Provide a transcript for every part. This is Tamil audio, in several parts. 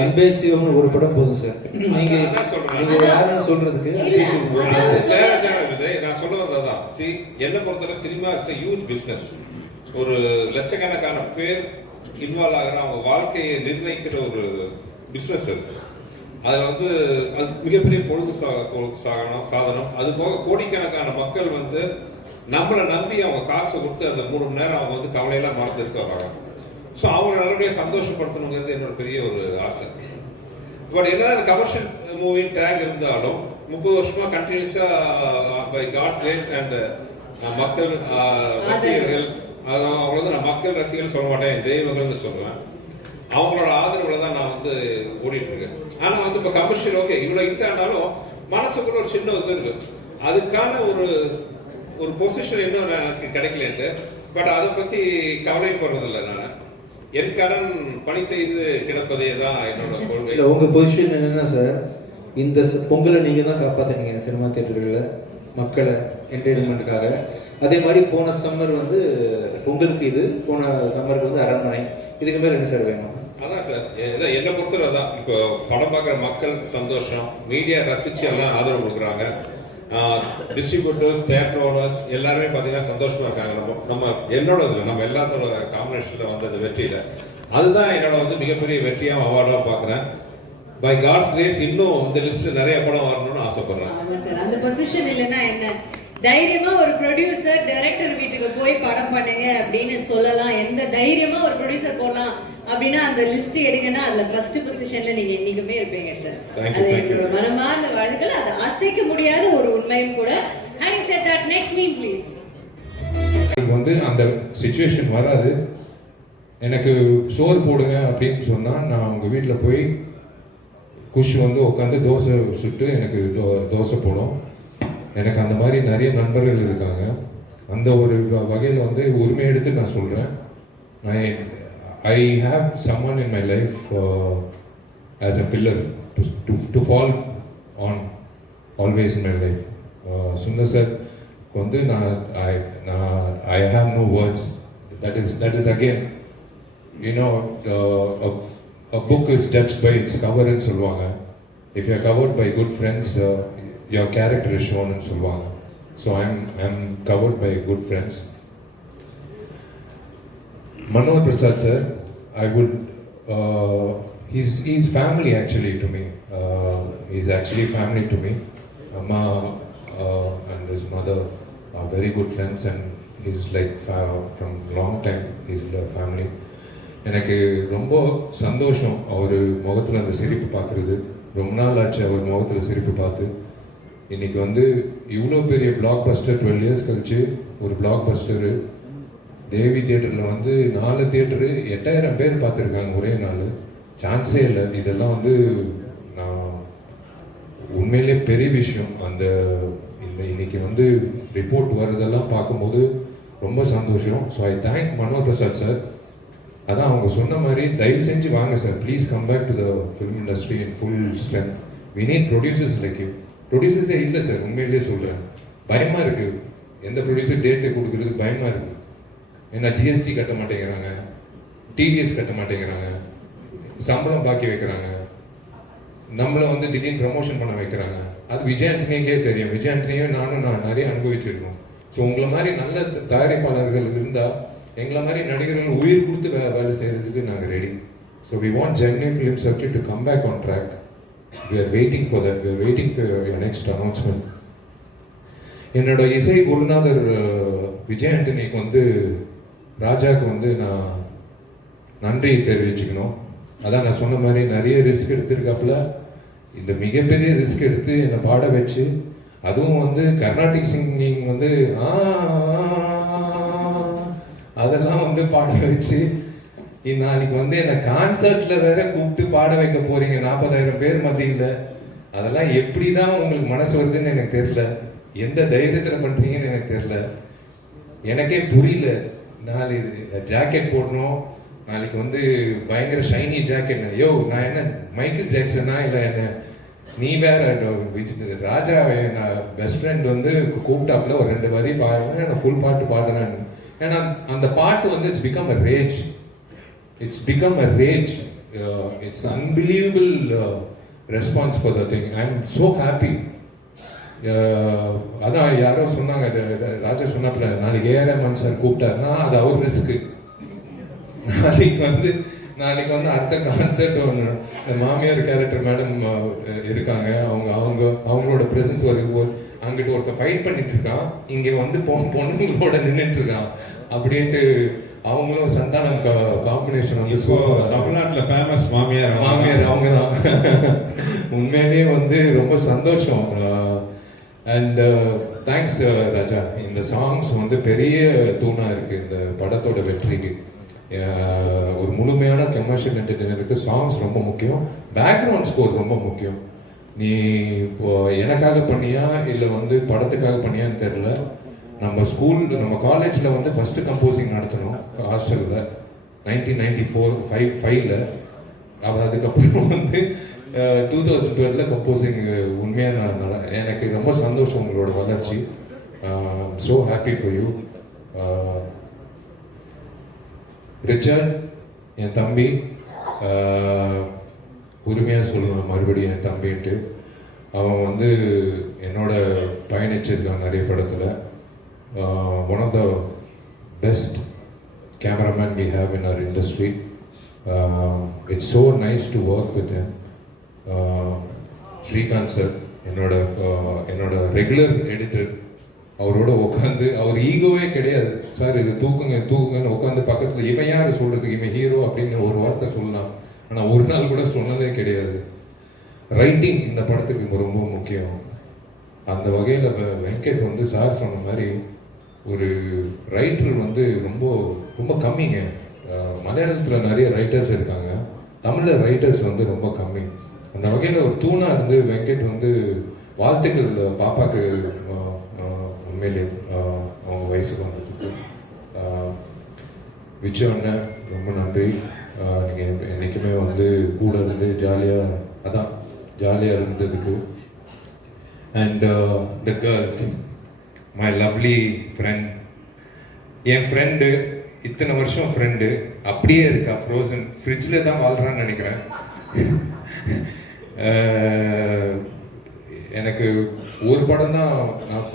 அன்பேசிவம்னு ஒரு படம் போதும் சார். நீங்க யாருன்னு சொல்றதுக்கு நான் சொல்ல வந்ததான். என்ன பொறுத்தவரை cinema is a huge business. ஒரு லட்சக்கணக்கான பேர் இன்வால்வ் ஆகிற அவங்க வாழ்க்கையை நிர்ணயிக்கிற ஒரு பிசினஸ் இருக்கு. அதுல வந்து அது மிகப்பெரிய பொழுது சாதனம். அது போக கோடிக்கணக்கான மக்கள் வந்து நம்மளை நம்பி அவங்க காசு கொடுத்து அந்த 3 மணி நேரம் அவங்க வந்து கவலையெல்லாம் மறந்துட்டு வராங்க. ஸோ அவங்க நல்லபடியாக சந்தோஷப்படுத்தணுங்கிறது என்னோட பெரிய ஒரு ஆசை. பட் என்னதான் கமர்ஷியல் மூவின் டேக் இருந்தாலும் 30 வருஷமா கண்டினியூஸா பை காட்ஸ் கிரேஸ் அண்ட் மக்கள் ரசிகர்கள், அவங்க வந்து நான் மக்கள் ரசிகர்கள் சொல்ல மாட்டேன், தெய்வங்கள்னு சொல்லுவேன். அவங்களோட ஆதரவுல தான் நான் வந்து ஓடிட்டு இருக்கேன். ஆனா வந்து இப்போ கமர்ஷியல் ஓகே இவ்வளவு ஹிட் ஆனாலும் மனசுக்குள்ள ஒரு சின்ன இது இருக்கு. அதுக்கான ஒரு பொசிஷன் இன்னும் எனக்கு கிடைக்கலன்ட்டு. பட் அதை பத்தி கவலைப்படுறதில்லை. நான் என் கடன் பணி செய்து கிடப்பதே தான் என்னோட கொள்கை. உங்க பொசிஷன் என்னன்னா சார், இந்த பொங்கலை நீங்க தான் காப்பாத்துனீங்க சினிமா தியேட்டர்களில் மக்களை என்டர்டைன்மெண்ட்டுக்காக. அதே மாதிரி போன சம்மர் வந்து பொங்கலுக்கு இது, போன சம்மருக்கு வந்து அரண்மனை. இதுக்கு மேல என்ன சார் வேணும்? அதான் சார் என்ன பொறுத்தவரை தான். இப்போ படம் பார்க்குற மக்கள் சந்தோஷம், மீடியா ரசிச்சு எல்லாம் ஆதரவு கொடுக்குறாங்க, டிஸ்ட்ரிபியூட்டர்ஸ், தியேட்டர் ஓனர்ஸ் எல்லாருமே பார்த்தீங்கன்னா சந்தோஷமா இருக்காங்க. நம்ம என்னோட இதில் நம்ம எல்லாத்தோட காம்பினேஷன்ல வந்து அந்த வெற்றியில அதுதான் என்னோட வந்து மிகப்பெரிய வெற்றியாக அவார்டாக பார்க்குறேன். பை காட்ஸ் கிரேஸ் இன்னும் இந்த லிஸ்ட் நிறைய படம் வரணும்னு ஆசைப்படுறேன். ஆமா சார், அந்த பொசிஷன் இல்லைன்னா என்ன தைரியமா ஒரு ப்ரொடியூசர் டைரக்டர் வீட்டுக்கு போய் படம் பண்ணுங்க அப்படின்னு சொல்லலாம். எந்த தைரியமா ஒரு ப்ரொடியூசர் போடலாம் அப்படின்னா அந்த லிஸ்ட் எடுங்கன்னா அதுல ஃபர்ஸ்ட் பொசிஷன்ல நீங்க என்னைக்குமே இருப்பீங்க சார். அது என்னோட மனமார்ந்த வாழ்க்கையில் அது அசைக்க முடியாத ஒரு உண்மையும் கூட. Having said that, next mean please. வந்து அந்த சிச்சுவேஷன் வராது. எனக்கு சோறு போடுங்க அப்படின்னு சொன்னா நான் உங்க வீட்டில் போய் குஷ் வந்து உட்காந்து தோசை சுட்டு எனக்கு தோசை போடும். எனக்கு அந்த மாதிரி நிறைய நண்பர்கள் இருக்காங்க. அந்த ஒரு வகையில் வந்து உரிமை எடுத்து நான் சொல்கிறேன், I have someone in my life as a pillar to fall on always in my life. Sundar sir வந்து I have no words. That is again, you know, a book is judged by its cover ன்னு சொல்லுவாங்க. If you are covered by good friends, your character is shown ன்னு சொல்லுவாங்க. So I'm covered by good friends. Manohar Prasad sir, I would he's family actually to me. He's actually family to me. Amma and his mother are very good friends and he's like from long time he's family. எனக்கு ரொம்ப சந்தோஷம் அவர் முகத்தில் அந்த சிரிப்பு பார்க்குறது. ரொம்ப நாள் ஆச்சு அவர் முகத்தில் சிரிப்பு பார்த்து. இன்னைக்கு வந்து இவ்வளோ பெரிய பிளாக் பஸ்டர் 12 இயர்ஸ் கழிச்சு ஒரு பிளாக் பஸ்டரு தேவி தியேட்டரில் வந்து 4 தியேட்டரு 8000 பேர் பார்த்துருக்காங்க ஒரே நாள். சான்ஸே இல்லை. இதெல்லாம் வந்து நான் உண்மையிலே பெரிய விஷயம். அந்த இன்னைக்கு வந்து ரிப்போர்ட் வர்றதெல்லாம் பார்க்கும்போது ரொம்ப சந்தோஷம். So I thank Manohar Prasad sir. அதான் அவங்க சொன்ன மாதிரி தயவு செஞ்சு வாங்க sir, please come back to the film industry in full strength. We need producers like you. ப்ரொடியூசர்ஸே இல்லை சார், உண்மையிலேயே சொல்கிறேன். பயமாக இருக்குது, எந்த ப்ரொடியூசர் டேட்டை கொடுக்குறதுக்கு பயமாக இருக்குது. ஏன்னா ஜிஎஸ்டி கட்ட மாட்டேங்கிறாங்க, டிடிஎஸ் கட்ட மாட்டேங்கிறாங்க, சம்பளம் பாக்கி வைக்கிறாங்க, நம்மளை வந்து திடீர்னு ப்ரமோஷன் பண்ண வைக்கிறாங்க. அது விஜய் ஆண்டனிக்கே தெரியும். விஜய் ஆண்டனியும் நான் நிறைய அனுபவிச்சிருக்கோம். ஸோ உங்களை மாதிரி நல்ல தயாரிப்பாளர்கள் இருந்தால் எங்களை மாதிரி நடிகர்கள் உயிர் கொடுத்து வேலை செய்கிறதுக்கு நாங்கள் ready. So we want Gemini film circuit to come back on track. We are waiting for that. We are waiting for your next announcement. என்னோட இசை குருநாதர் விஜய் ஆண்டனிக்கு வந்து ராஜாக்கு வந்து நான் நன்றி தெரிவிச்சுக்கணும். அதான் நான் சொன்ன மாதிரி நிறைய ரிஸ்க் எடுத்திருக்காப்புல. இந்த மிகப்பெரிய ரிஸ்க் எடுத்து என்னை பாட வச்சு, அதுவும் வந்து கர்நாடிக் சிங்கிங் வந்து அதெல்லாம் வந்து பாட வச்சு நாளைக்கு வந்து என்னை கான்சர்ட்ல வேற கூப்பிட்டு பாட வைக்க போறீங்க 40,000 பேர் மத்தியில். அதெல்லாம் எப்படி தான் உங்களுக்கு மனசு வருதுன்னு எனக்கு தெரியல. எந்த தைரியத்தில் பண்றீங்கன்னு எனக்கு தெரியல. எனக்கே புரியல. நாளைக்கு ஜாக்கெட் போடணும், நாளைக்கு வந்து பயங்கர ஷைனி ஜாக்கெட். யோ நான் என்ன மைக்கேல் ஜாக்சனா இல்லை என்ன? நீ வேற ராஜா நான் பெஸ்ட் ஃப்ரெண்ட் வந்து கூப்பிட்டாப்புல ஒரு 2 வரி பாடுறேன், நான் ஃபுல் பாட்டு பாடுறேன். ஏன்னா அந்த பாட்டு வந்து it's become a rage. it's unbelievable response for the thing. I'm so happy. அதான் யாரோ சொன்னாங்க, ராஜா சொன்னாப்புல நாளைக்கு ஏஆர்எம் சார் கூப்பிட்டாருன்னா அது அவர் ரிஸ்க்கு. நாளைக்கு வந்து அடுத்த கான்சர்ட் ஒன்று மாமியார் கேரக்டர் மேடம் இருக்காங்க, அவங்களோட ப்ரெசன்ஸ் அங்கிட்டு ஒருத்தர் ஃபைட் பண்ணிட்டு இருக்கான், இங்கே வந்து பொண்ணுங்களோட நின்றுட்டு இருக்கான் அப்படின்ட்டு அவங்களும் சந்தானம் காம்பினேஷன் வந்து தமிழ்நாட்டில் ஃபேமஸ் மாமியார் அவங்க தான். உண்மையிலேயே வந்து ரொம்ப சந்தோஷம். அண்ட் தேங்க்ஸ் ராஜா. இந்த சாங்ஸ் வந்து பெரிய தூணாக இருக்குது இந்த படத்தோட வெற்றிக்கு. ஒரு முழுமையான கமர்ஷியல் என்டர்டெய்னருக்கு சாங்ஸ் ரொம்ப முக்கியம், பேக்ரவுண்ட் ஸ்கோர் ரொம்ப முக்கியம். நீ இப்போ எனக்காக பண்ணியா இல்லை வந்து படத்துக்காக பண்ணியான்னு தெரில. நம்ம காலேஜில் வந்து ஃபஸ்ட்டு கம்போசிங் நடத்தணும் ஹாஸ்டலில் 1994-5 அதுக்கப்புறம் வந்து 2012 கம்போசிங். உண்மையாக எனக்கு ரொம்ப சந்தோஷம் உங்களோட வளர்ச்சி. So happy for you. Richard என் தம்பி, உரிமையாக சொல்லணும் மறுபடியும் என் தம்பின்ட்டு. அவன் வந்து என்னோட பயணிச்சிருக்கான் நிறைய படத்தில். One of the best cameraman we have in our industry. It's so nice to work with him. Srikanth sir என்னோட ரெகுலர் எடிட்டர். அவரோட உட்காந்து அவர் ஈகோவே கிடையாது. சார் இது தூக்குங்கன்னு உட்காந்து பக்கத்தில் இவன் யார் சொல்கிறதுக்கு, இவன் ஹீரோ அப்படின்னு ஒரு வார்த்தை சொல்லலாம், ஆனால் ஒரு நாள் கூட சொன்னதே கிடையாது. ரைட்டிங் இந்த படத்துக்கு ரொம்ப முக்கியம். அந்த வகையில் வெங்கட் வந்து சார் சொன்ன மாதிரி ஒரு ரைட்டர் வந்து ரொம்ப ரொம்ப கம்மிங்க. மலையாளத்தில் நிறைய ரைட்டர்ஸ் இருக்காங்க, தமிழில் ரைட்டர்ஸ் வந்து ரொம்ப கம்மி. அந்த வகையில் ஒரு தூணாக இருந்து வெங்கட் வந்து வாழ்த்துக்கள் பாப்பாக்கு. உண்மையிலே அவங்க வயசுக்கு வந்ததுக்கு விஜய் அண்ணன் ரொம்ப நன்றி. நீங்கள் என்றைக்குமே வந்து கூட இருந்து ஜாலியாக இருந்ததுக்கு. And the girls, my lovely friend. N friend இத்தனை வருஷம் ஃப்ரெண்டு அப்படியே இருக்கா, ஃப்ரோசன் ஃப்ரிட்ஜில் தான் வாழ்கிறான்னு நினைக்கிறேன். எனக்கு ஒரு படம் தான் நான்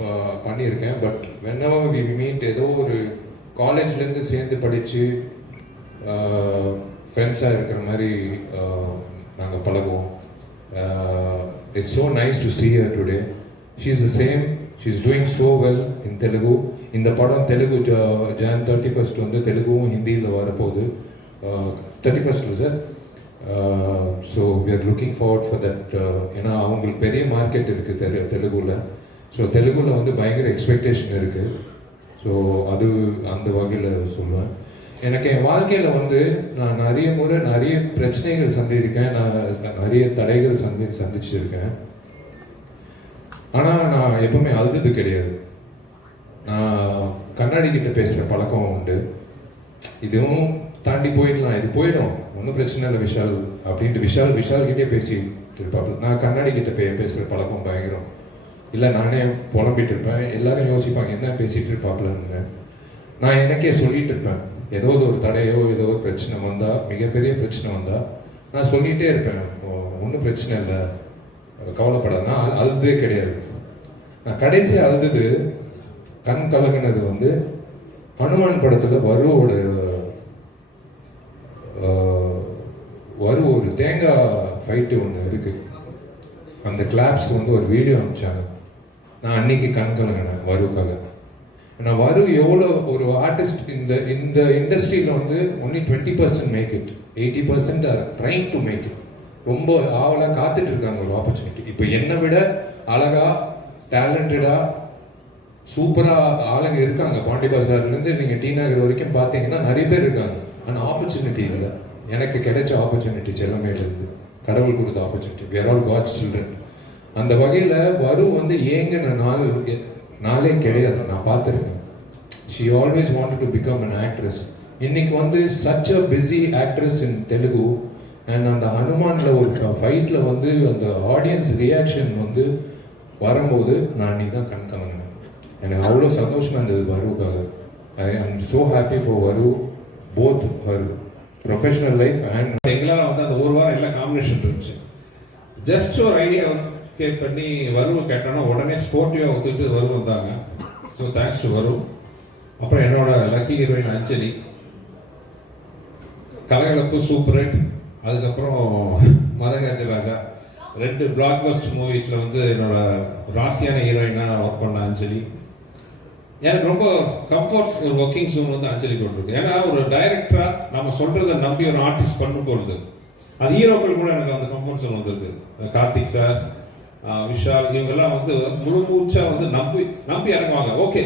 பண்ணியிருக்கேன். பட் whenever we meet, ஏதோ ஒரு காலேஜ்லேருந்து சேர்ந்து படித்து ஃப்ரெண்ட்ஸாக இருக்கிற மாதிரி நாங்கள் பழகுவோம். It's so nice to see her today. She is the same. She is doing so well in Telugu. இந்த படம் தெலுங்கு Jan 31st வந்து தெலுங்கும் ஹிந்தியில் வரப்போகுது. 31st sir. So we are looking forward for that. ஏன்னா அவங்களுக்கு பெரிய மார்க்கெட் இருக்குது தெலுங்குல. ஸோ தெலுங்குல வந்து பயங்கர எக்ஸ்பெக்டேஷன் இருக்குது. ஸோ அது அந்த வகையில் சொல்லுவேன். எனக்கு என் வாழ்க்கையில் வந்து நான் நிறைய பிரச்சனைகள் சந்திருக்கேன், நான் நிறைய தடைகள் சந்திச்சிருக்கேன். ஆனால் நான் எப்பவுமே அழுது கிடையாது. நான் கண்ணாடி கிட்ட பேசுகிற பழக்கம் உண்டு. இதுவும் தாண்டி போயிடலாம், இது போயிடும், ஒன்றும் பிரச்சனை இல்லை விஷால் அப்படின்ட்டு விஷால் கிட்டே பேசிட்டு இருப்பாப்புல. நான் கண்ணாடி கிட்ட பேசுகிற பழக்கம் பயங்கரம். இல்லை நானே புலம்பிட்டு இருப்பேன், எல்லாரும் யோசிப்பாங்க என்ன பேசிகிட்டு இருப்பாப்புலன்னு. நான் எனக்கே சொல்லிட்டு இருப்பேன், ஏதோ ஒரு தடையோ ஏதோ ஒரு பிரச்சனை வந்தால், மிகப்பெரிய பிரச்சனை வந்தால் நான் சொல்லிகிட்டே இருப்பேன், ஒன்றும் பிரச்சனை இல்லை, கவலைப்படாது. நான் அழுதே கிடையாது. நான் கடைசியாக அழுது கண் கலங்கினது வந்து ஹனுமான் படத்தில் ஒரு தேங்காய் ஃபைட்டு ஒன்று இருக்குது. அந்த கிளாப்ஸ் வந்து ஒரு வீடியோ அனுப்பிச்சாங்க. நான் அன்னைக்கு கண் கலங்கினேன் வருக்காக. நான் எவ்வளோ ஒரு ஆர்டிஸ்ட் இந்த இண்டஸ்ட்ரியில் வந்து only 20% make it, 80% are trying to make it. ரொம்ப ஆவலாக காத்துட்டு இருக்காங்க ஒரு ஆப்பர்ச்சுனிட்டி. இப்போ என்னை விட அழகா டேலண்டடா சூப்பராக ஆளுங்க இருக்காங்க. பாண்டி பஜார்லேருந்து நீங்கள் டி நகர் வரைக்கும் பார்த்தீங்கன்னா நிறைய பேர் இருக்காங்க. ஆனால் ஆப்பர்ச்சுனிட்டி இல்லை. எனக்கு கிடைச்ச ஆப்பர்ச்சுனிட்டி செல்லமேலேருந்து கடவுள் கொடுத்த opportunity. we are all God's children. அந்த வகையில் வந்து ஏங்கின நாளே கிடையாது. நான் பார்த்துருக்கேன். she always wanted to become an actress. இன்னைக்கு வந்து such a busy actress in Telugu. And அந்த ஹனுமானில் ஒரு ஃபைட்டில் வந்து அந்த ஆடியன்ஸ் ரியாக்ஷன் வந்து வரும்போது நான் இன்னைக்கு தான் கண் கலங்கினேன். எனக்கு அவ்வளோ சந்தோஷமாக இருந்தது வருவுக்காக. ஐ ஆம் ஸோ ஹாப்பி ஃபார் வரு, both her professional life and எங்களால் வந்து அந்த ஒரு வாரம் எல்லாம் காம்பினேஷன் இருந்துச்சு. ஜஸ்ட் ஒரு ஐடியா கேட் பண்ணி வருவ கேட்டோன்னா உடனே ஸ்போர்ட்டிவாக ஒத்துக்கிட்டு வரு வந்தாங்க. ஸோ தேங்க்ஸ் டு வரு. அப்புறம் என்னோட லக்கி ஹீரோயின் அஞ்சலி, கலகலப்பு சூப்பர் ஹிட், அதுக்கப்புறம் மதகஜராஜா, 2 பிளாக் பஸ்டர் மூவிஸில் வந்து என்னோட ராசியான ஹீரோயினாக ஒர்க் பண்ண அஞ்சலி. எனக்கு ரொம்ப கம்ஃபர்ட்ஸ் ஒரு ஒர்க்கிங் ஜோன் வந்து அஞ்சலி கொண்டிருக்கு. ஏன்னா ஒரு டைரக்டரா நம்ம சொல்றதை நம்பி ஒரு ஆர்டிஸ்ட் பண்ணும்பொழுது அது ஹீரோக்கள் கூட எனக்கு அந்த கம்ஃபர்ட் ஜோன் வந்திருக்கு. கார்த்திக் சார், விஷால், இவங்கெல்லாம் வந்து முழு மூச்சா வந்து நம்பி இறங்குவாங்க. ஓகே,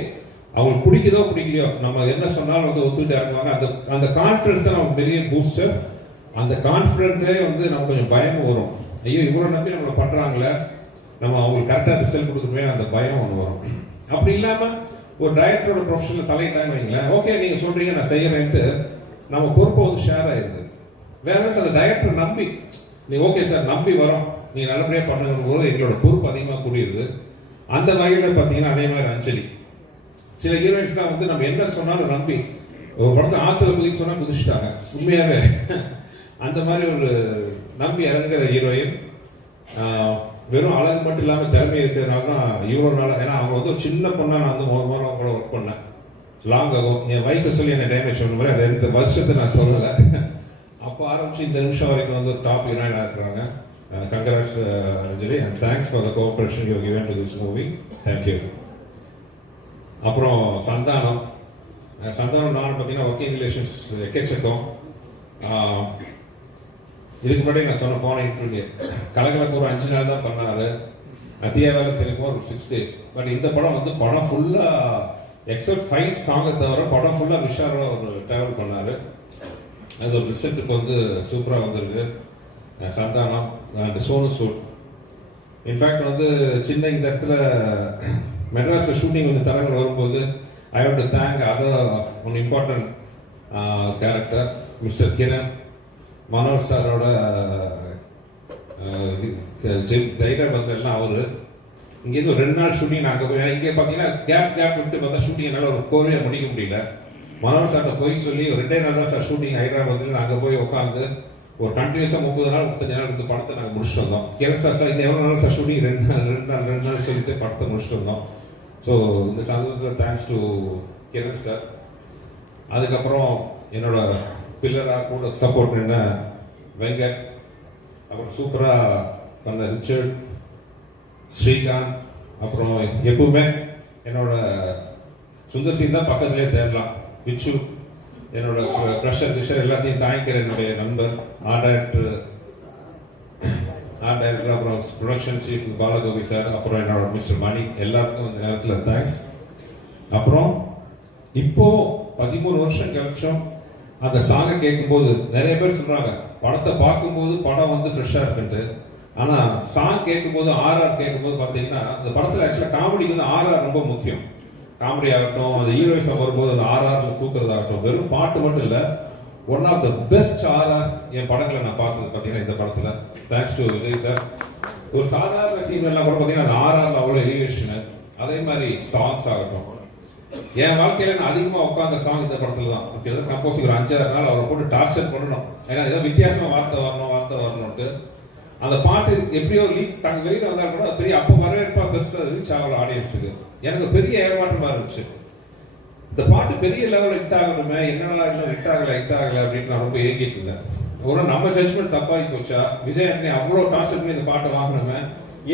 அவங்களுக்கு பிடிக்குதோ பிடிக்கலையோ நம்ம என்ன சொன்னாலும் வந்து ஒத்துக்கிட்டு இறங்குவாங்க. அந்த கான்ஃபிடன்ஸ் தான் நமக்கு பெரிய பூஸ்டர். அந்த கான்ஃபிடென்ட்டே வந்து நம்ம கொஞ்சம் பயமும் வரும். ஐயோ இவ்வளோ நம்பி நம்மளை பண்ணுறாங்களே, நம்ம அவங்களுக்கு கரெக்டாக ரிசல்ட் கொடுத்துருமே, அந்த பயம் ஒன்று வரும். அப்படி இல்லாமல் ஒரு டைரக்டரோட ப்ரொஃபஷனில் தலையிட்டாங்க வைங்களேன், ஓகே நீங்கள் சொல்கிறீங்க நான் செய்கிறேன்ட்டு நம்ம பொறுப்பை வந்து ஷேர் ஆயிடுது. வேற அந்த டைரக்டர் நம்பி நீ ஓகே சார் நம்பி வரோம், நீங்கள் நல்லபடியாக பண்ணுங்கும் போது எங்களோட பொறுப்பு அதிகமாக கூடியிருது. அந்த வகையில் பார்த்தீங்கன்னா அதே மாதிரி அஞ்சலி, சில ஹீரோயின்ஸ் தான் வந்து நம்ம என்ன சொன்னாலும் நம்பி ஒரு படத்தை ஆற்றுல குதிக்க சொன்னால் குதிச்சுட்டாங்க. உண்மையாகவே அந்த மாதிரி ஒரு நம்பி இறங்குற ஹீரோயின். வெறும் அழகு மட்டும் இல்லாமல் திறமை இருக்கிறதுனால தான் இவ்வளோ நாள். ஏன்னா அவங்க வந்து ஒரு சின்ன பொண்ணா நான் வந்து முதல்ல கூட ஒர்க் பண்ணேன். லாங் ஆகும் என் வயசை சொல்லி என்ன டேமேஜ் பண்ண மாதிரி அது இந்த வருஷத்தை நான் சொல்லலை. அப்போ ஆரம்பிச்சு இந்த நிமிஷம் வரைக்கும் வந்து ஒரு டாப் ஹீரோயினாக இருக்கிறாங்க. Congrats Anjali, and thanks for the cooperation you given to this movie. Thank you. அப்புறம் சந்தானம் நான் பார்த்தீங்கன்னா ஒர்க்கிங் ரிலேஷன்ஸ் எக்கச்சக்கம். இதுக்கு முன்னாடி நான் சொன்ன போன இன்டர்வியூ கலகலக்கு ஒரு 5 நாள் தான் பண்ணாரு. அத்தியா வேலை செய்யும் ஒரு 6 days. பட் இந்த படம் வந்து படம் ஃபுல்லாக எக்ஸப்ட் ஃபைட் சாங்கை தவிர படம் ஃபுல்லாக விஷாலோட ஒரு ட்ராவல் பண்ணாரு. அது ஒரு ரிசல்ட்டுக்கு வந்து சூப்பராக வந்திருக்கு. சந்தானம் அண்ட் சோனு சூட். இன்ஃபேக்ட் வந்து சின்ன இந்த இடத்துல மெட்ராஸில் ஷூட்டிங் கொஞ்சம் தடங்கள் வரும்போது I have to thank other one important character mister Kiran, Manoj சாரோட டைரக்டர் பத்திரம்லாம் அவரு. இங்கேருந்து ஒரு 2 நாள் ஷூட்டிங் நாங்கள் போய் இங்கே பார்த்தீங்கன்னா கேப் விட்டு பார்த்தா ஷூட்டிங் என்னால் ஒரு கோரியா முடிக்க முடியல. மனோஜ் சார்கிட்ட போய் சொல்லி ஒரு 2 நாள் தான் சார் ஷூட்டிங் ஹைதராபாத்தில். அங்கே போய் உட்காந்து ஒரு கண்டினியூஸாக 30 நாள் 35 நாள் இந்த படத்தை நாங்கள் முடிச்சுட்டு வந்தோம். கிரண் சார் இந்த எவ்வளோ நாள் சார் ஷூட்டிங் 2 நாள் சொல்லிட்டு படத்தை முடிச்சுட்டு வந்தோம். ஸோ இந்த சந்தர்ப்பத்தில் தேங்க்ஸ் டு கிரண் சார். அதுக்கப்புறம் என்னோட பில்லராக கூட சப்போர்ட் நின்ன வெங்கட், அப்புறம் சூப்பராக பண்ண ரிச்சர்ட், ஸ்ரீகாந்த், அப்புறம் எப்பவுமே என்னோட சுந்தர் சிங் தான் பக்கத்துலேயே தேடலாம். விச்சு, என்னோட ப்ரெஷர் எல்லாத்தையும் தாங்கிக்கிற என்னுடைய நண்பர், ஆர்ட் டைரக்டர், அப்புறம் ப்ரொடக்ஷன் சீஃப் பாலகோபி சார், அப்புறம் என்னோட மிஸ்டர் மணி, எல்லாருக்கும் இந்த நேரத்தில் தேங்க்ஸ். அப்புறம் இப்போ 13 வருஷம் கழிச்சோம் அந்த சாங்கை கேட்கும்போது நிறைய பேர் சொல்றாங்க படத்தை பார்க்கும்போது படம் வந்து ஃப்ரெஷ்ஷாக இருக்குன்ட்டு. ஆனால் சாங் கேட்கும்போது ஆர்ஆர் கேட்கும்போது பார்த்தீங்கன்னா அந்த படத்தில் ஆக்சுவலாக காமெடிக்கு வந்து ஆர்ஆர் ரொம்ப முக்கியம். காமெடி ஆகட்டும், அந்த ஹீரோயிஸாக வரும்போது அந்த ஆர்ஆர்ல தூக்குறதாகட்டும், வெறும் பாட்டு மட்டும் இல்லை, one of the best RR என் படங்களை நான் பார்த்தது பார்த்தீங்கன்னா இந்த படத்தில். Thanks to Vijay sir. ஒரு சாதாரண சீன் எல்லாம் கூட பார்த்தீங்கன்னா அந்த ஆர்ஆர்ல அவ்வளோ எலிவேஷனு. அதே மாதிரி சாங்ஸ் ஆகட்டும், என் வாழ்க்கையில நான் அதிகமாக உட்காந்த சாங் இந்த படத்துல தான். கிட்டத்தட்ட கம்போசிங் ஒரு 5-6 நாள் அவரை போட்டு டார்ச்சர் பண்ணணும். ஏன்னா ஏதோ வித்தியாசமா வார்த்தை வரணும்ட்டு அந்த பாட்டு எப்படியோ லீக் தாங்க வெளியில வந்தாலும் கூட பெரிய அப்போ வரவேற்பா பெருசா ரீச் ஆகல ஆடியன்ஸுக்கு. எனக்கு பெரிய ஏமாற்றமா இருந்துச்சு. இந்த பாட்டு பெரிய லெவலில் ஹிட் ஆகணுமே, என்னடா இன்னும் ஹிட் ஆகல அப்படின்னு நான் ரொம்ப ஏங்கிட்டு இருந்தேன். ஒரு நம்ம ஜட்ஜ்மெண்ட் தப்பாகி போச்சா, விஜய் ஆண்டனி அவ்வளோ டார்ச்சர் பண்ணி இந்த பாட்டை வாங்கணுமே,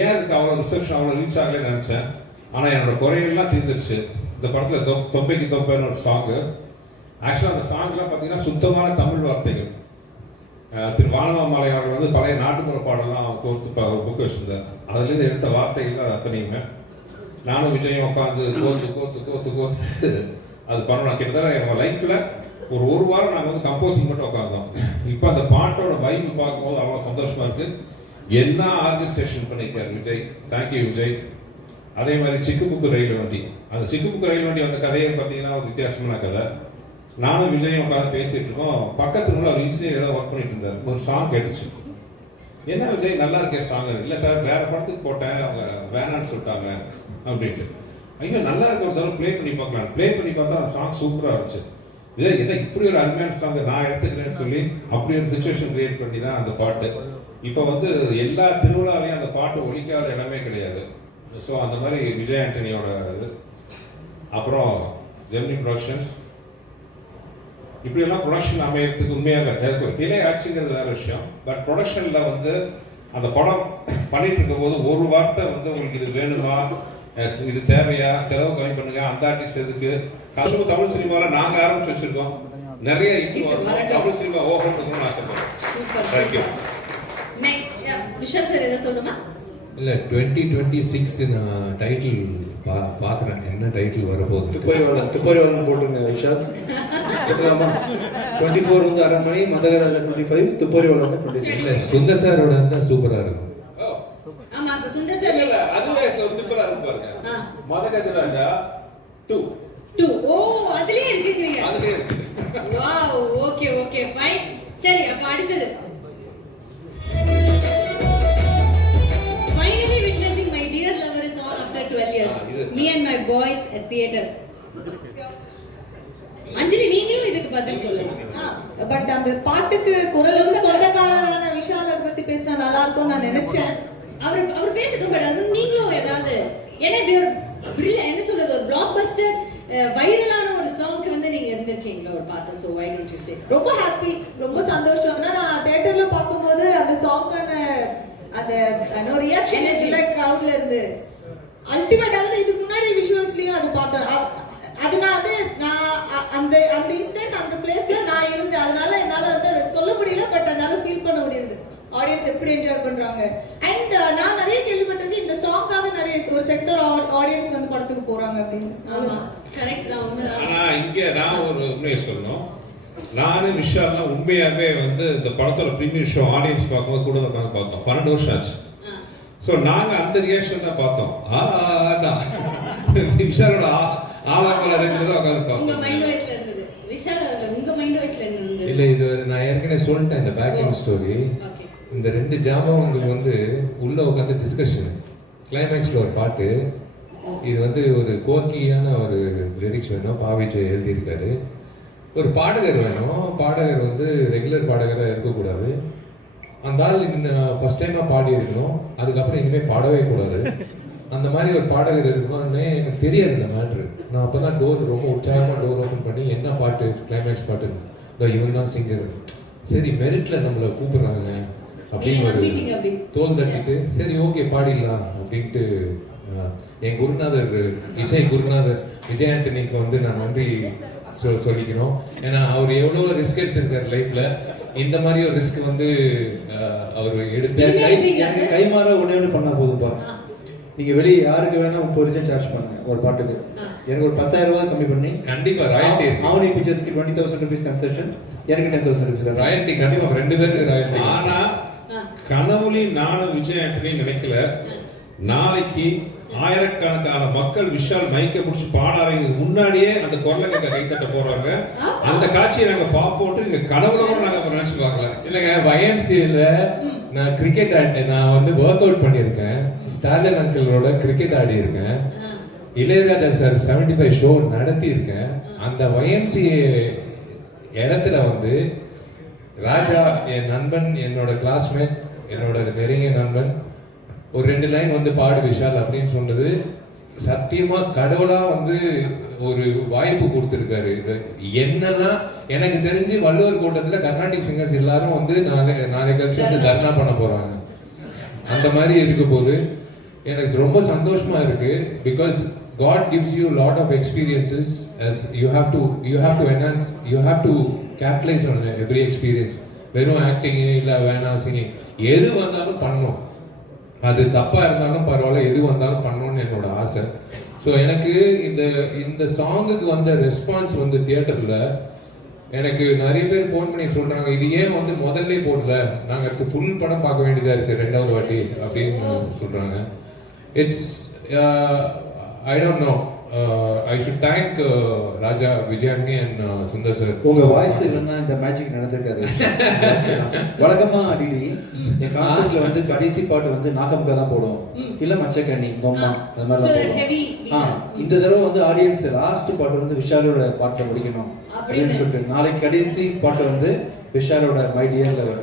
ஏன் அதுக்கு அவ்வளோ ரிசப்ஷன் அவ்வளோ ரீச் ஆகலன்னு நினைச்சேன். ஆனா என்னோட குறைகள்லாம் தீர்ந்துருச்சு. இந்த படத்துல தொம்பைக்கு தொம்பைன்னு ஒரு சாங்கு. ஆக்சுவலாக அந்த சாங்லாம் பார்த்தீங்கன்னா சுத்தமான தமிழ் வார்த்தைகள். திரு வானமாமலை அவர்கள் வந்து பழைய நாட்டுப்புற பாடலாம் கோர்த்து புக் வச்சிருந்தார். அதுலேருந்து எடுத்த வார்த்தைகள் அது அத்தனையுமே நானும் விஜயம் உட்காந்து கோர்த்து அது பண்ணணும். கிட்டத்தட்ட எங்கள் லைஃப்ல ஒரு வாரம் நாங்கள் வந்து கம்போசிங் மட்டும் உட்காந்தோம். இப்போ அந்த பாட்டோட வைப்பு பார்க்கும்போது அவ்வளோ சந்தோஷமா இருக்கு. என்ன ஆர்கனைசேஷன் பண்ணியிருக்காரு விஜய், தேங்க்யூ விஜய். அதே மாதிரி சிக்குபுக்கு ரயில் வண்டி, அந்த சிக்குபுக்கு ரயில் வண்டி அந்த கதையை பார்த்தீங்கன்னா ஒரு வித்தியாசமான கதை. நானும் விஜயும் உட்காந்து பேசிட்டு இருக்கோம். பக்கத்துல உள்ள ஒரு இன்ஜினியர் ஏதாவது ஒர்க் பண்ணிட்டு இருந்தார். ஒரு சாங் கேட்டுச்சு. என்ன விஜய் நல்லா இருக்கே சாங்? இல்லை சார் வேற படத்துக்கு போட்டேன், அவங்க வேணான்னு சொல்லிட்டாங்க அப்படின்ட்டு. ஐயோ நல்லா இருக்க ஒரு தடவை ப்ளே பண்ணி பார்க்கலாம். ப்ளே பண்ணி பார்த்தா அந்த சாங் சூப்பராக இருந்துச்சு. என்ன இப்படி ஒரு அருமையான சாங் நான் எடுத்துக்கிறேன்னு சொல்லி அப்படி ஒரு சுச்சுவேஷன் கிரியேட் பண்ணி தான் அந்த பாட்டு. இப்போ வந்து எல்லா திருவிழாலையும் அந்த பாட்டு ஒலிக்காத இடமே கிடையாது. ஸோ அந்த மாதிரி விஜய் ஆண்டனியோட இது. அப்புறம் ஜெமினி ப்ரொடக்ஷன்ஸ் இப்படியெல்லாம் ப்ரொடக்ஷன் அமையறதுக்கு உண்மையாக டிலே ஆச்சுங்கிறது வேற விஷயம். பட் ப்ரொடக்ஷனில் வந்து அந்த படம் பண்ணிட்டு இருக்கும் போது ஒரு வார்த்தை வந்து உங்களுக்கு இது வேணுமா, இது தேவையா, செலவு கம்மி பண்ணுங்க, அந்த ஆர்டிஸ்ட் எதுக்கு, கஷ்டமா தமிழ் சினிமாவில் நாங்கள் ஆரம்பிச்சு வச்சிருக்கோம். நிறைய இப்போ தமிழ் சினிமா ஓகேன்னு ஆசைப்படுறோம். தேங்க்யூ. விஷால் சார் எதை சொல்லுமா? இல்லை 2026 நான் டைட்டில் பார்க்குறேன், என்ன டைட்டில் வரப்போகுது. துப்பறிவாளன் போட்டுருங்க விஷால். 24 வந்து அரண்மனை, மதகராஜ 25, துப்பறிவாளன் வந்து 26. இல்லை சுந்தர் சாரோட இருந்தால் சூப்பராக இருக்கும். ஆமா, அப்ப சுந்தர் சார் அதுவே ஒரு சிம்பிளா இருக்கும் பாருங்க. மதகஜராஜா 2. ஓ, அதுலயே இருக்குறீங்க. அதுலயே இருக்கு. Wow, okay okay fine. சரி, அப்ப அடுத்தது. Finally witnessing my dear lover song after 12 years. Me and my boys at theater. அஞ்சலி, நீங்களும் இதுக்கு பதில் சொல்லலாம். பட் அந்த பாட்டுக்கு குரலுக்கு சொந்தக்காரரான விஷாலை பத்தி பேசினா நல்லா இருக்கும்னு நான் நினைச்சேன். அவர் பேசட்டும். பட் அது நீங்களும் ஏதாவது ஏன்னா இப்படி ஒரு என்ன சொல்றது, ஒரு பிளாக் பஸ்டர் வைரலான ஒரு சாங்க்கு வந்து நீங்க இருந்திருக்கீங்களா ஒரு பாட்டு. So why don't you say? ரொம்ப ஹாப்பி, ரொம்ப சந்தோஷம். நான் தியேட்டர்ல பாக்கும்போது அந்த சாங்கான அந்த ரியாக்ஷன் லைக் கிரவுட்ல இருந்து அல்டிமேட். அதாவது இதுக்கு முன்னாடி விஷுவல்ஸ்லயும் அது பார்த்தேன். அதனால நான் அந்த அந்த இன்சிடென்ட் அந்த பிளேஸ்ல நான் இருந்தேன். அதனால என்னால வந்து அதை சொல்ல முடியல, பட் என்னால ஃபீல் பண்ண முடியுது ஆடியன்ஸ் எப்படி என்ஜாய் பண்றாங்க. அண்ட் நான் நிறைய கேள்விப்பட்டிருக்கேன் இந்த சாங்காக நிறைய ஒரு செக்டர் ஆடியன்ஸ் வந்து படத்துக்கு போறாங்க அப்படின்னு. ஆமா, கரெக்ட் தான், உண்மைதான். ஆனா இங்க நான் ஒரு உண்மையை சொல்லணும். நானும் விஷால்லாம் உண்மையாவே வந்து இந்த படத்தோட ப்ரீமியர் ஷோ ஆடியன்ஸ் பார்க்கும்போது கூட உட்காந்து பார்த்தோம். 12 வருஷம் ஆச்சு. ஸோ நாங்க அந்த ரியாக்ஷன் தான் பார்த்தோம். விஷாலோட ஆளாமல இருக்கிறத உட்காந்து உங்க பார்த்தோம். மைண்ட் வாய்ஸ்ல இருந்தது விஷால், உங்க மைண்ட் வாய்ஸ்ல இருந்தது. இல்லை இது நான் ஏற்கனவே சொல்லிட்டேன் இந்த பேக்கிங் ஸ்டோரி. ஓகே, இந்த 2 ஜாமான்களுக்கு வந்து உள்ள உட்காந்து டிஸ்கஷன். கிளைமேக்ஸில் ஒரு பாட்டு, இது வந்து ஒரு கோக்கியான ஒரு லிரிக்ஸ் வேணும், பாவிஜய் எழுதியிருக்காரு. ஒரு பாடகர் வேணும், பாடகர் வந்து ரெகுலர் பாடகராக இருக்கக்கூடாது. அந்த ஆள் ஃபர்ஸ்ட் டைமாக பாடி இருக்கணும், அதுக்கப்புறம் இனிமேல் பாடவே கூடாது. அந்த மாதிரி ஒரு பாடகர் இருக்கணும்னு எனக்கு தெரியாது இந்த மேட்ரு. நான் அப்போ தான் ரொம்ப உற்சாகமாக டோர் ஓப்பன் பண்ணி என்ன பாட்டு, கிளைமேக்ஸ் பாட்டு, இதோ இவன் தான் சிங்கர், சரி மெரிட்டில் நம்மளை கூப்பிட்றாங்க அப்படின்னு ஒரு தோல் தட்டிட்டு சரி ஓகே பாடிடலாம் அப்படின்ட்டு என் குருநாதர் இசை குருநாதர் விஜய் ஆண்டனிக்கு வந்து நான் நன்றி சொல்லிக்கணும். ஏன்னா அவர் எவ்வளோ ரிஸ்க் எடுத்திருக்காரு லைஃப்ல. இந்த மாதிரி ஒரு ரிஸ்க் வந்து அவர் எடுத்து கைமாற உடனே பண்ணா போதும்பா. நீங்க வெளியே யாருக்கு வேணா 30 லட்சம் சார்ஜ் பண்ணுங்க ஒரு பாட்டுக்கு. எனக்கு ஒரு 10,000 ரூபாய் கம்மி பண்ணி கண்டிப்பா ராயல்டி அவனி பிக்சர்ஸ்க்கு 20,000 rupees கன்செஷன், எனக்கு 10,000 rupees ராயல்டி கண்டிப்பா 2 பேருக்கு ராயல்டி. ஆனா கனவுலையும் நானும் விஜய் ஆண்டனி நினைக்கல நாளைக்கு ஆயிரக்கணக்கான மக்கள் விஷால் மைக்க பிடிச்சி பாடாறதுக்கு முன்னாடியே அந்த குரலை கேட்க கைத்தட்ட போறாங்க. அந்த காட்சியை நாங்க பார்ப்போம். இங்க கனவுல கூட நாங்க நினைச்சு பார்க்கல. இல்லைங்க, YMCAல நான் கிரிக்கெட் நான் வந்து ஒர்க் அவுட் பண்ணியிருக்கேன். ஸ்டாலின் அங்கிளோட கிரிக்கெட் ஆடி இருக்கேன். இளையராஜா சார் 75 ஷோ நடத்தி இருக்கேன். அந்த YMCA இடத்துல வந்து ராஜா என் நண்பன், என்னோட கிளாஸ்மேட், என்னோட நெருங்கிய நண்பன் ஒரு 2 லைன் வந்து பாடு விஷால் அப்படின்னு சொன்னது சத்தியமா கடவுளா வந்து ஒரு வாய்ப்பு கொடுத்துருக்காரு. என்னன்னா எனக்கு தெரிஞ்சு வள்ளுவர் கோட்டத்துல கர்நாடிக் சிங்கர்ஸ் எல்லாரும் வந்து நாளை கழிச்சு வந்து தர்ணா பண்ண போறாங்க. அந்த மாதிரி இருக்க போது எனக்கு ரொம்ப சந்தோஷமா இருக்கு. Because God gives you a lot of experiences as you have to enhance, you have to capitalize on every experience. வெறும் ஆக்டிங் இல்ல வேணா சிங்கிங் எது வந்தாலும் பண்ணணும். அது தப்பா இருந்தாலும் பரவாயில்ல, எது வந்தாலும் பண்ணணும்னு என்னோட ஆசை. ஸோ எனக்கு இந்த சாங்குக்கு வந்த ரெஸ்பான்ஸ் வந்து தியேட்டர்ல எனக்கு நிறைய பேர் ஃபோன் பண்ணி சொல்றாங்க, இது ஏன் வந்து முதல்ல போடல, நாங்கள் ஃபுல் படம் பார்க்க வேண்டியதா இருக்கு 2வது வாட்டி அப்படின்னு சொல்றாங்க. It's I don't know. I should thank Raja Vijayani and Sundar sir. உங்க வாய்ஸ் இல்லைன்னா இந்த மேஜிக் நடந்திருக்காது. வழக்கமா டிடி என் கான்செர்ட்ல வந்து கடைசி பாட்டு வந்து நாக்கமுக்கா தான் போடுவோம், இல்ல மச்சக்கண்ணி பொம்மா அந்த மாதிரி தான் போடுவோம். இந்த தடவை வந்து ஆடியன்ஸ் லாஸ்ட் பாட்டு வந்து விஷாலோட பாட்டை முடிக்கணும் அப்படின்னு சொல்லிட்டு நாளைக்கு கடைசி பாட்டு வந்து விஷாலோட மை டியர் லவர்.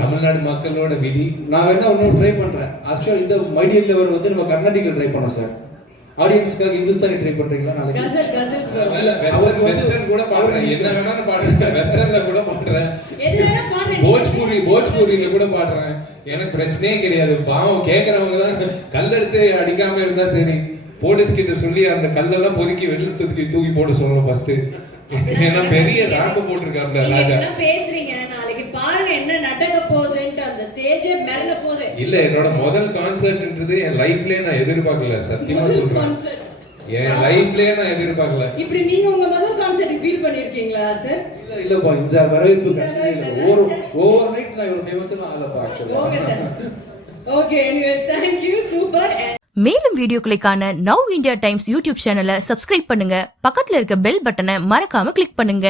தமிழ்நாடு மக்களோட விதி. நான் வேணா ஒன்று ட்ரை பண்றேன். ஆக்சுவலா இந்த மை டியர் லவர் வந்து நம்ம கர்நாடிக்ல ட்ரை பண்ணோம் சார். ஆடியன்ஸ்க்காக இந்துஸ்தானி ட்ரை பண்றீங்களா நாளைக்கு? கசல் கசல் இல்ல வெஸ்டர்ன் கூட பாடுறேன், என்ன வேணாலும் பாடுறேன், வெஸ்டர்ன்ல கூட பாடுறேன், எது வேணா பாடுறேன், போஜ்பூரியில கூட பாடுறேன், எனக்கு பிரச்சனையே கிடையாது. பாவம் கேக்குறவங்க தான் கல்லெடுத்து அடிக்காம இருந்தா சரி, போலீஸ் கிட்ட சொல்லி அந்த கல்லெல்லாம் பொறுக்கி வெளியில தூக்கி போட சொல்லணும் ஃபர்ஸ்ட். ஏன்னா பெரிய ராக்கு போட்டிருக்காருல ராஜா. என்ன பேசுறீங்க? நாளைக்கு பாருங்க என்ன நடக்க போகுதுன்னு, அந்த ஸ்டேஜே மிரள போகுது. இல்ல என்னோட முதல் கான்சர்ட்ன்றது என் லைஃப்லயே நான் எதிர்பார்க்கல, சத்தியமா சொல்றேன். என் லைஃப்லயே நான் எதிர்பார்க்கல. இப்படி நீங்க உங்க முதல் கான்சர்ட் ஃபீல் பண்ணிருக்கீங்களா சார்? இல்லப்பா, இந்த வரவேற்பு கிடைச்சது ஓவர் நைட் நான் இவ்வளவு ஃபேமஸா ஆகலப்பா ஆக்சுவலா. Okay sir. Okay, anyways thank you, super. மேலும் வீடியோக்களை காண நவ் இந்தியா டைம்ஸ் யூடியூப் சேனலை சப்ஸ்கிரைப் பண்ணுங்க. பக்கத்துல இருக்க பெல் பட்டனை மறக்காம கிளிக் பண்ணுங்க.